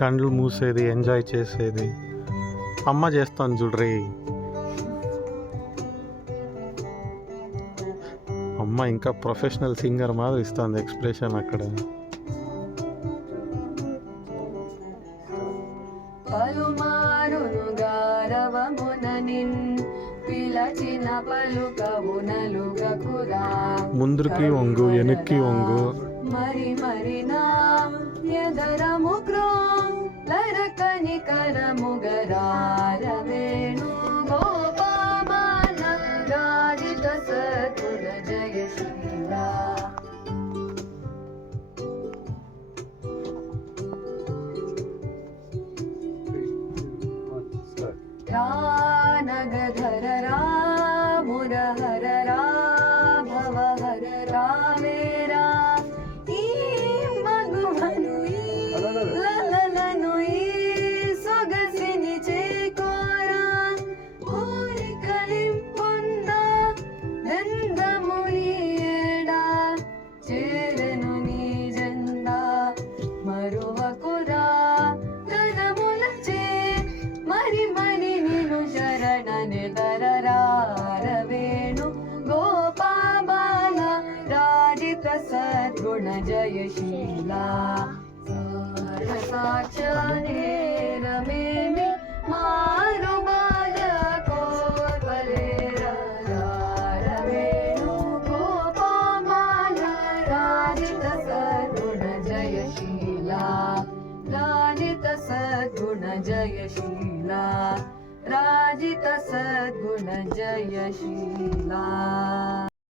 కళ్ళు మూసేది, ఎంజాయ్ చేసేది. అమ్మ చేస్తాను చూడ్రి. అమ్మ ఇంకా ప్రొఫెషనల్ సింగర్ మాదిరి ఇస్తుంది ఎక్స్ప్రెషన్ అక్కడ. ముందుకి వంగు, వెనక్కి వంగు. మరి మరి నా ఎదరము క్రోలరకని కరము గరార వేణు గోపామాన రాజిత సద్గుణ జయశీల. రానగధర రా మురహర రా భవహర రావేరా ఈ మగువను ఈ లలలను ఈ సొగసిని చేకోరా కోరికలింపొంద నందము నీడా చేరెను నీ జెండా మరువకురా గణములచే మరి మరి నిను శరణని దరరార వేణు గోపాబాల రాజిత సద్గుణ జయశీల. సాక్షానేరమేమి మారు బాల కోర్వలేర వేణు గోపాబాల రాజిత సద్గుణ జయశీల. రాజిత సద్గుణ జయశీల, రాజిత సద్గుణ జయశీల.